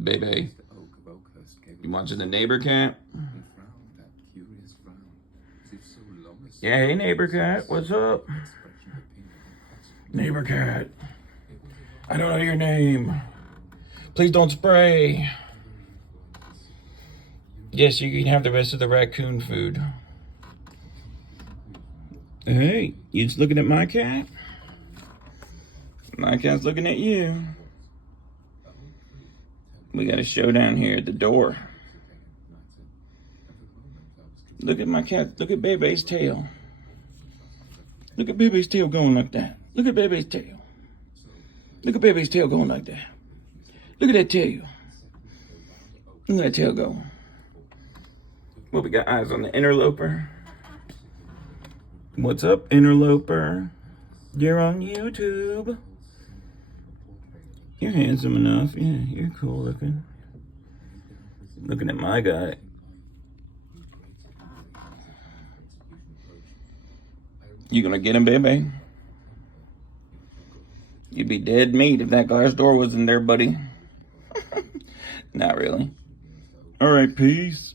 Baybay. You watching the neighbor cat? Yeah, hey neighbor cat, what's up? Neighbor cat. I don't know your name. Please don't spray. Yes, you can have the rest of the raccoon food. Hey, you just looking at my cat? My cat's looking at you. We got a showdown here at the door. Look at my cat. Look at Baybay's tail. Look at Baybay's tail going like that. Look at Baybay's tail. Look at Baybay's tail going like that. Look at that tail. Look at that tail go. Well, we got eyes on the interloper. What's up, interloper? You're on YouTube. You're handsome enough. Yeah, you're cool looking. Looking at my guy. You gonna get him, baby? You'd be dead meat if that glass door wasn't there, buddy. Not really. All right, peace.